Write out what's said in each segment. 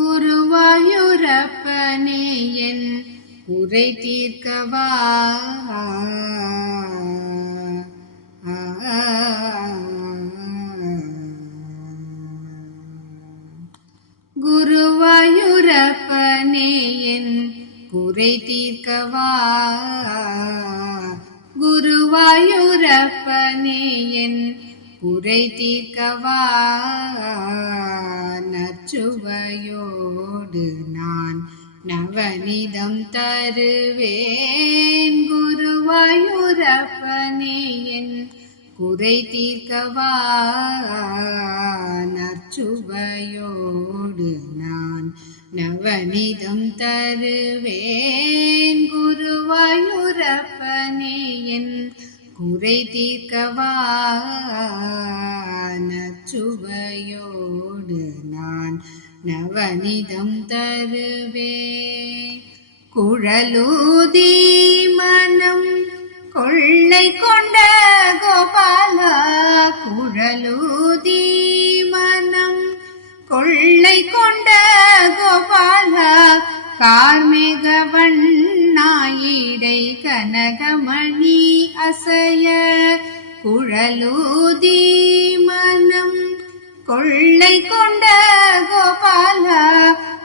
குருவாயூரப்பனே என் குறை தீர்க்கவா. குருவாயூரப்பனே என் குறை தீர்க்கவா. குருவாயூரப்பனே என் குறை தீர்க்கவா. நற்சுவையோடு நான் நவநீதம் தருவேன். குருவாயூரப்பனே என் குறை தீர்க்கவா. நற்சுவையோடு நான் நவநீதம் தருவேன். குருவாயூரப்பனே என் குறை தீர்க்கவா. நற்சுவையோடு நான் நவநீதம் தருவேன். குழலூதி மனம் கொள்ளை கொண்ட கோபாலா. குழலூதி மனம் கொள்ளை கொண்ட கோபாலா. கார்மேக வண்ணாயிடை கனகமணி அசைய. குழலூதி மனம் கொள்ளை கொண்ட கோபாலா.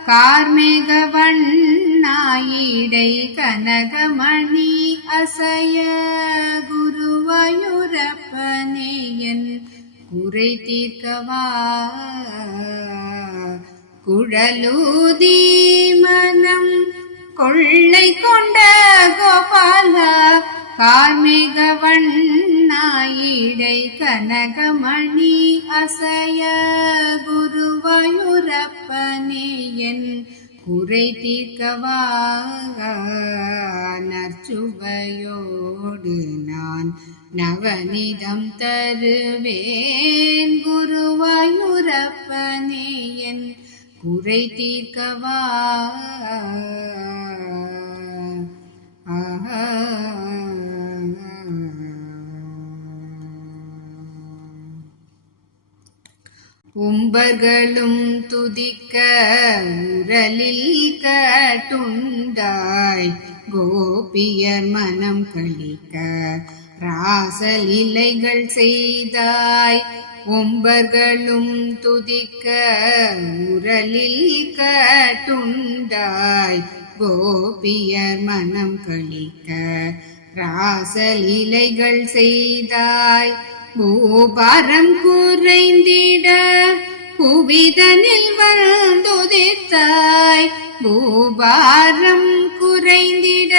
கார்மேக வண்ணாயிடை கனகமணி அசைய. குருவாயூரப்பனே என் குறை தீர்க்கவா. குழலூதி மனம் கொள்ளை கொண்ட கோபாலா. கார்மேக வண்ணாயிடை கனகமணி அசைய. குருவாயூரப்பனே என் குறை தீர்க்கவா. நற்சுவையோடு நான் நவநீதம் தருவேன். குருவாயூரப்பனே என் குறை தீர்க்கவா. உம்பர்களும் துதிக்க உரலில் கட்டுண்டாய். கோபியர் மனம் கழிக்க ராசலீலைகள் செய்தாய். உம்பர்களும் துதிக்க உரலில் கட்டுண்டாய். கோபியர் மனம் கழிக்க ராசலீலைகள் செய்தாய். பூபாரம் குறைந்திட புவிதனில் வந்துதித்தாய். பூபாரம் குறைந்திட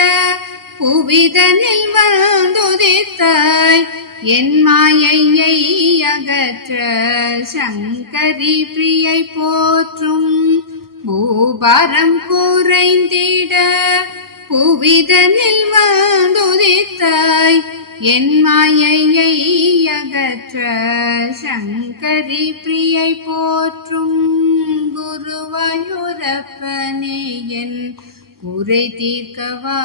புவிதனில் வந்துதித்தாய். என் மாயையை அகற்ற சங்கரி பிரியை போற்றும். பூபாரம் குறைந்திட புவிதனில் வந்துதித்தாய். என் மாயையை அகற்ற சங்கரி பிரியை போற்றும். குருவாயூரப்பனே என் குறை தீர்க்கவா.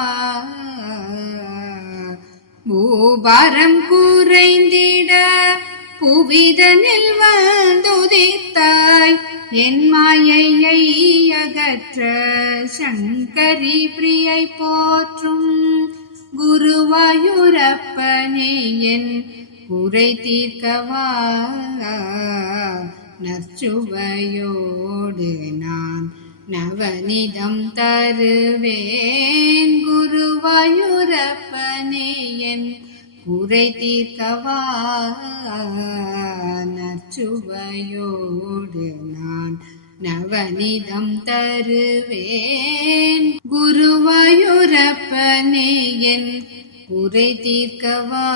பூபாரம் குறைந்திட புவிதனில் வந்துதித்தாய். என் மாயையை அகற்ற சங்கரி பிரியை போற்றும். குருவாயூரப்பனே என் குறை தீர்க்கவா. நற்சுவையோடு நான் நவநீதம் தருவேன். குருவாயூரப்பனே என் குறை தீர்க்கவா. நற்சுவையோடு நான் நவநீதம் தருவேன். குருவாயூரப்பனே என் குறை தீர்க்கவா.